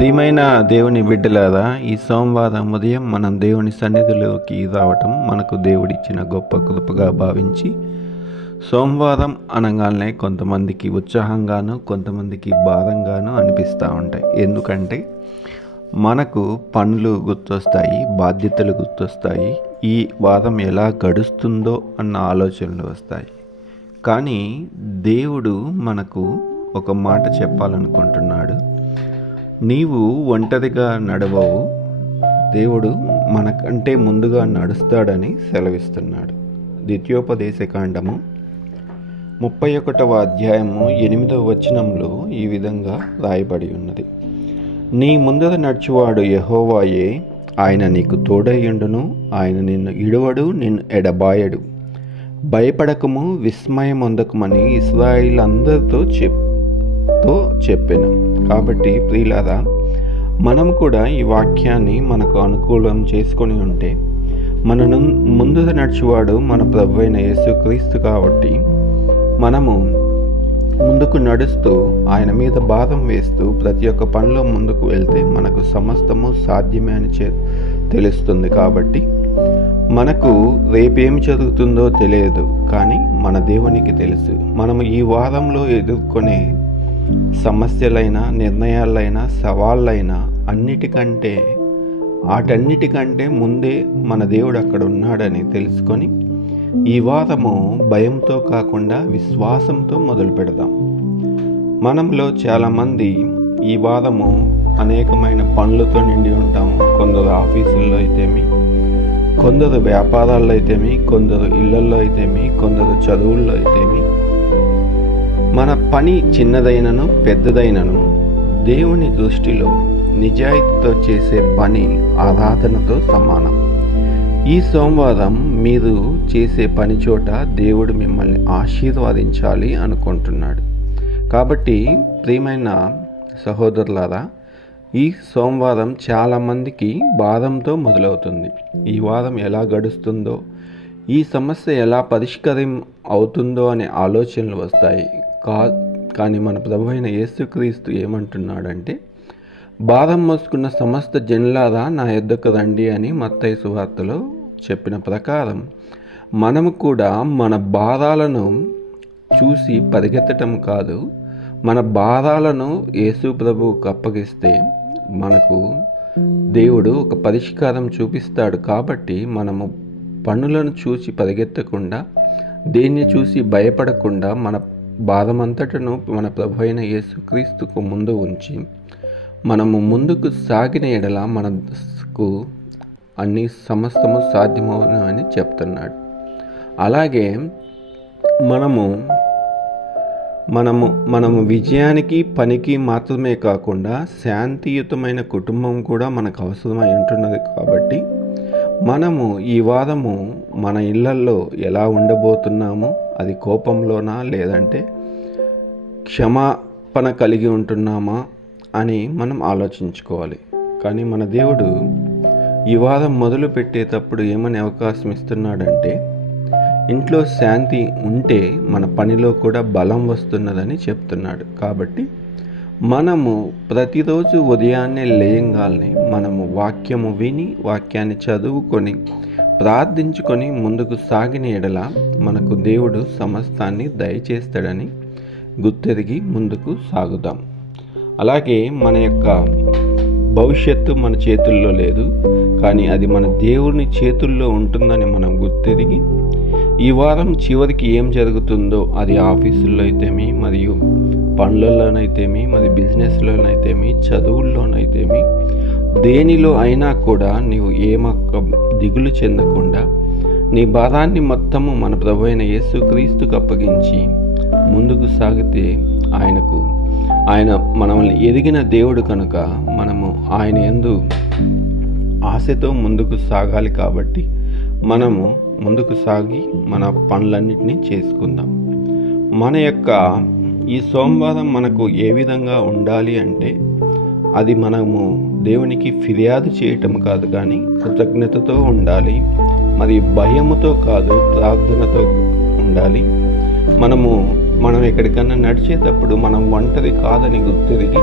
ప్రియమైన దేవుని బిడ్డలారా ఈ సోమవారం ఉదయం మనం దేవుని సన్నిధిలోకి రావటం మనకు దేవుడిచ్చిన గొప్ప కృపగా భావించి సోమవారం అనగానే కొంతమందికి ఉత్సాహంగాను కొంతమందికి భారంగాను అనిపిస్తూ ఉంటాయి. ఎందుకంటే మనకు పనులు గుర్తొస్తాయి బాధ్యతలు గుర్తొస్తాయి ఈ వారం ఎలా గడుస్తుందో అన్న ఆలోచనలు వస్తాయి. కానీ దేవుడు మనకు ఒక మాట చెప్పాలనుకుంటున్నాడు. నీవు ఒంటరిగా నడవవు. దేవుడు మనకంటే ముందుగా నడుస్తాడని సెలవిస్తున్నాడు. ద్వితీయోపదేశ కాండము ముప్పై ఒకటవ అధ్యాయము ఎనిమిదవ వచనంలో ఈ విధంగా రాయబడి ఉన్నది. నీ ముందర నడుచువాడు యహోవాయే ఆయన నీకు తోడయ్యుండును ఆయన నిన్ను ఇడవడు నిన్ను ఎడబాయడు. భయపడకము విస్మయం అందకమని ఇస్రాయిల్ అందరితో చెప్పు. తో చెప్పాను. కాబట్టి ప్రియులారా మనం కూడా ఈ వాక్యాన్ని మనకు అనుకూలం చేసుకొని ఉంటే మనను ముందు నడిచేవాడు మన ప్రభు అయిన యేసుక్రీస్తు కాబట్టి మనము ముందుకు నడుస్తూ ఆయన మీద బాధం వేస్తూ ప్రతి ఒక్క పనిలో ముందుకు వెళ్తే మనకు సమస్తము సాధ్యమే అని చే తెలుస్తుంది కాబట్టి మనకు రేపేం జరుగుతుందో తెలియదు కానీ మన దేవునికి తెలుసు. మనము ఈ వారంలో ఎదుర్కొనే సమస్యలైనా నిర్ణయాలైనా సవాళ్ళైనా అన్నిటికంటే వాటన్నిటికంటే ముందే మన దేవుడు అక్కడ ఉన్నాడని తెలుసుకొని ఈ వాదము భయంతో కాకుండా విశ్వాసంతో మొదలు పెడదాం. మనంలో చాలామంది ఈ వాదము అనేకమైన పనులతో నిండి ఉంటాము కొందరు ఆఫీసుల్లో అయితేమి కొందరు వ్యాపారాల్లో అయితేమి కొందరు ఇళ్ళల్లో అయితేమి కొందరు చదువుల్లో అయితేమి మన పని చిన్నదైనను పెద్దదైనను దేవుని దృష్టిలో నిజాయితీతో చేసే పని ఆరాధనతో సమానం. ఈ సోమవారం మీరు చేసే పని చోట దేవుడు మిమ్మల్ని ఆశీర్వదించాలి అనుకుంటున్నాడు. కాబట్టి ప్రియమైన సహోదరులారా ఈ సోమవారం చాలామందికి బాధంతో మొదలవుతుంది. ఈ వారం ఎలా గడుస్తుందో ఈ సమస్య ఎలా పరిష్కారం అవుతుందో అనే ఆలోచనలు వస్తాయి. కా కానీ మన ప్రభు అయిన యేసుక్రీస్తు ఏమంటున్నాడంటే బాధం మోసుకున్న సమస్త జనులారా నా యొద్దకు రండి అని మత్తయ్య సువార్తలో చెప్పిన ప్రకారం మనము కూడా మన భారాలను చూసి పరిగెత్తటం కాదు మన భారాలను యేసు ప్రభువుకు అప్పగిస్తే మనకు దేవుడు ఒక పరిష్కారం చూపిస్తాడు. కాబట్టి మనము పనులను చూసి పరిగెత్తకుండా దేన్ని చూసి భయపడకుండా మన బాధమంతటను మన ప్రభు అయిన యేసుక్రీస్తుకు ముందు ఉంచి మనము ముందుకు సాగిన ఎడల మనకు అన్ని సమస్తము సాధ్యమవును అని చెప్తున్నాడు. అలాగే మనము మనము మనము విజయానికి పనికి మాత్రమే కాకుండా శాంతియుతమైన కుటుంబం కూడా మనకు అవసరమై ఉంటున్నది కాబట్టి మనము ఈ వారము మన ఇళ్ళల్లో ఎలా ఉండబోతున్నామో అది కోపంలోనా లేదంటే క్షమాపణ కలిగి ఉంటున్నామా అని మనం ఆలోచించుకోవాలి. కానీ మన దేవుడు ఈ వాదం మొదలు పెట్టేటప్పుడు ఏమని అవకాశం ఇస్తున్నాడంటే ఇంట్లో శాంతి ఉంటే మన పనిలో కూడా బలం వస్తున్నదని చెప్తున్నాడు. కాబట్టి మనము ప్రతిరోజు ఉదయాన్నే లేయంగాల్ని మనము వాక్యము విని వాక్యాన్ని చదువుకొని ప్రార్థించుకొని ముందుకు సాగిన ఎడల మనకు దేవుడు సమస్తాన్ని దయచేస్తాడని గుర్తెరిగి ముందుకు సాగుదాం. అలాగే మన యొక్క భవిష్యత్తు మన చేతుల్లో లేదు కానీ అది మన దేవుని చేతుల్లో ఉంటుందని మనం గుర్తెరిగి ఈ వారం చివరికి ఏం జరుగుతుందో అది ఆఫీసుల్లో అయితేమి మరియు పనులలోనైతేమి మరి బిజినెస్లోనైతేమి చదువుల్లోనైతేమి దేనిలో అయినా కూడా నీవు ఏమొక్క దిగులు చెందకుండా నీ బాధాన్ని మొత్తము మన ప్రభు అయిన యేసుక్రీస్తుకు అప్పగించి ముందుకు సాగితే ఆయనకు ఆయన మనల్ని ఎదిగిన దేవుడు కనుక మనము ఆయన ఎందు ఆశతో ముందుకు సాగాలి కాబట్టి మనము ముందుకు సాగి మన పనులన్నింటినీ చేసుకుందాం. మన యొక్క ఈ సోమవారం మనకు ఏ విధంగా ఉండాలి అంటే అది మనము దేవునికి ఫిర్యాదు చేయటం కాదు కానీ కృతజ్ఞతతో ఉండాలి మరి భయముతో కాదు ప్రార్థనతో ఉండాలి. మనము మనం ఎక్కడికన్నా నడిచేటప్పుడు మనం ఒంటరి కాదని గుర్తిరిగి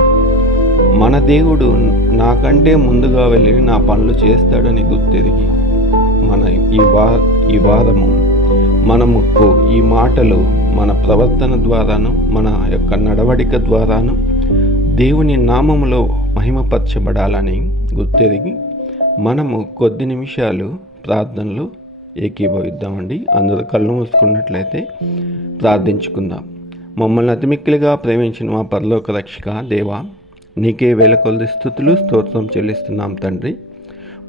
మన దేవుడు నాకంటే ముందుగా వెళ్ళి నా పనులు చేస్తాడని గుర్తెరిగి మన ఈ వా ఈ వాదము మనము ఈ మాటలు మన ప్రవర్తన ద్వారాను మన యొక్క నడవడిక ద్వారాను దేవుని నామములో మహిమపరచబడాలని గుర్తెరిగి మనము కొద్ది నిమిషాలు ప్రార్థనలు ఏకీభవిద్దామండి. అందరూ కళ్ళు మూసుకున్నట్లయితే ప్రార్థించుకుందాం. మమ్మల్ని అతిమిక్కిలిగా ప్రేమించిన మా పరలోక రక్షక దేవా నీకే వేల కొలది స్థుతులు స్తోత్రం చెల్లిస్తున్నాం తండ్రి.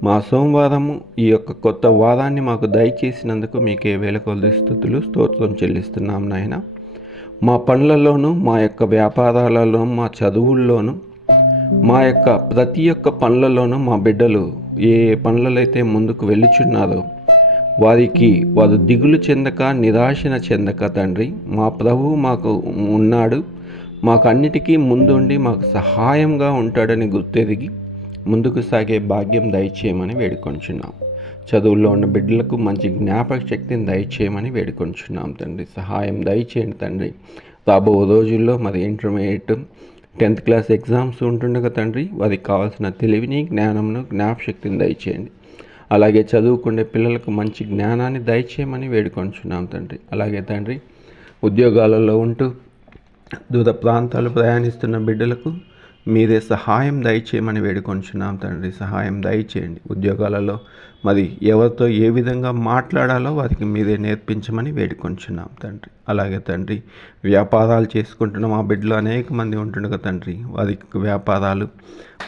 మా సోమవారము ఈ యొక్క కొత్త వారాన్ని మాకు దయచేసినందుకు మీకే వేల కొలది స్థుతులు స్తోత్రం చెల్లిస్తున్నాం నాయన. మా పనులలోనూ మా యొక్క వ్యాపారాలలో మా చదువుల్లోనూ మా యొక్క ప్రతి ఒక్క పనులలోనూ మా బిడ్డలు ఏ ఏ పనులైతే ముందుకు వెళ్ళుచున్నారో వారికి వారు దిగులు చెందక నిరాశన చెందక తండ్రి మా ప్రభువు మాకు ఉన్నాడు మాకు అన్నిటికీ ముందుండి మాకు సహాయంగా ఉంటాడని గుర్తెరిగి ముందుకు సాగే భాగ్యం దయచేయమని వేడుకొంచున్నాం. చదువుల్లో ఉన్న బిడ్డలకు మంచి జ్ఞాపక శక్తిని దయచేయమని వేడుకొంచున్నాం తండ్రి. సహాయం దయచేయండి తండ్రి. రాబో రోజుల్లో మరి ఇంటర్మీడియట్ టెన్త్ క్లాస్ ఎగ్జామ్స్ ఉంటుండగా తండ్రి వారికి కావాల్సిన తెలివిని జ్ఞానంను జ్ఞాపశక్తిని దయచేయండి. అలాగే చదువుకునే పిల్లలకు మంచి జ్ఞానాన్ని దయచేయమని వేడుకొంచున్నాం తండ్రి. అలాగే తండ్రి ఉద్యోగాలలో ఉంటూ దూర ప్రాంతాలు ప్రయాణిస్తున్న బిడ్డలకు మీరే సహాయం దయచేయమని వేడుకొంచున్నాం తండ్రి. సహాయం దయచేయండి. ఉద్యోగాలలో మరి ఎవరితో ఏ విధంగా మాట్లాడాలో వారికి మీరే నేర్పించమని వేడుకొంచున్నాం తండ్రి. అలాగే తండ్రి వ్యాపారాలు చేసుకుంటున్న మా బిడ్డలు అనేక మంది ఉంటుండగా తండ్రి వారికి వ్యాపారాలు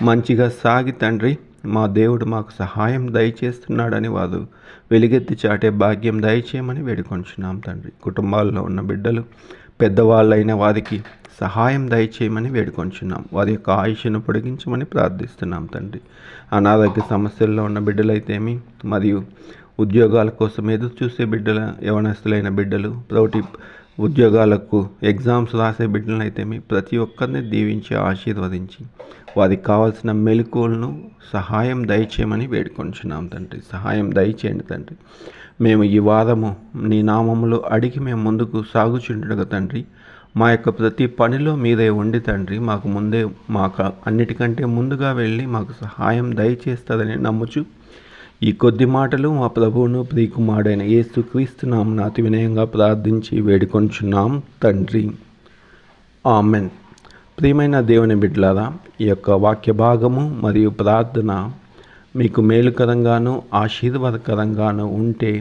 మంచిగా సాగి తండ్రి మా దేవుడు మాకు సహాయం దయచేస్తున్నాడని వారు వెలుగెత్తి చాటే భాగ్యం దయచేయమని వేడుకొంచున్నాం తండ్రి. కుటుంబాల్లో ఉన్న బిడ్డలు పెద్దవాళ్ళైన వారికి సహాయం దయచేయమని వేడుకొంచున్నాం. వారి యొక్క ఆయుష్ను పొడిగించమని ప్రార్థిస్తున్నాం తండ్రి. అనారోగ్య సమస్యల్లో ఉన్న బిడ్డలైతేమి మరియు ఉద్యోగాల కోసం ఎదురు చూసే బిడ్డల యవనస్తులైన బిడ్డలు ప్రౌటి ఉద్యోగాలకు ఎగ్జామ్స్ రాసే బిడ్డలనైతేమి ప్రతి ఒక్కరిని దీవించి ఆశీర్వదించి వారికి కావాల్సిన మెలకువలను సహాయం దయచేయమని వేడుకొంచున్నాం తండ్రి. సహాయం దయచేయండి తండ్రి. మేము ఈ వారము నీ నామములో అడిగి మేము ముందుకు సాగుచుండగా తండ్రి. మా యొక్క ప్రతి పనిలో మీరే ఉండి తండ్రి మాకు ముందే మాకు అన్నిటికంటే ముందుగా వెళ్ళి మాకు సహాయం దయచేస్తుందని నమ్ముచు ఈ కొద్ది మాటలు మా ప్రభువును ప్రియకుమారుడైన యేసు క్రీస్తునాం అతి వినయంగా ప్రార్థించి వేడుకొంచున్నాం తండ్రి. ఆమెన్. ప్రియమైన దేవుని బిడ్డలారా ఈ యొక్క వాక్య భాగము మరియు ప్రార్థన మీకు మేలుకరంగాను ఆశీర్వాదకరంగాను ఉంటే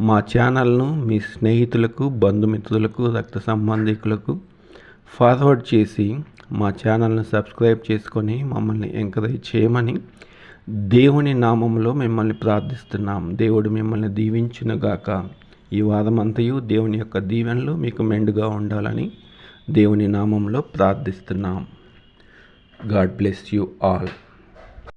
మా ఛానల్ను మీ స్నేహితులకు బంధుమిత్రులకు రక్త సంబంధికులకు ఫార్వర్డ్ చేసి మా ఛానల్ను సబ్స్క్రైబ్ చేసుకొని మమ్మల్ని ఎంకరేజ్ చేయమని దేవుని నామంలో మిమ్మల్ని ప్రార్థిస్తున్నాం. దేవుడు మిమ్మల్ని దీవించునుగాక ఈ వారమంతయు దేవుని యొక్క దీవెనలు మీకు మెండుగా ఉండాలని దేవుని నామంలో ప్రార్థిస్తున్నాం. God bless you all.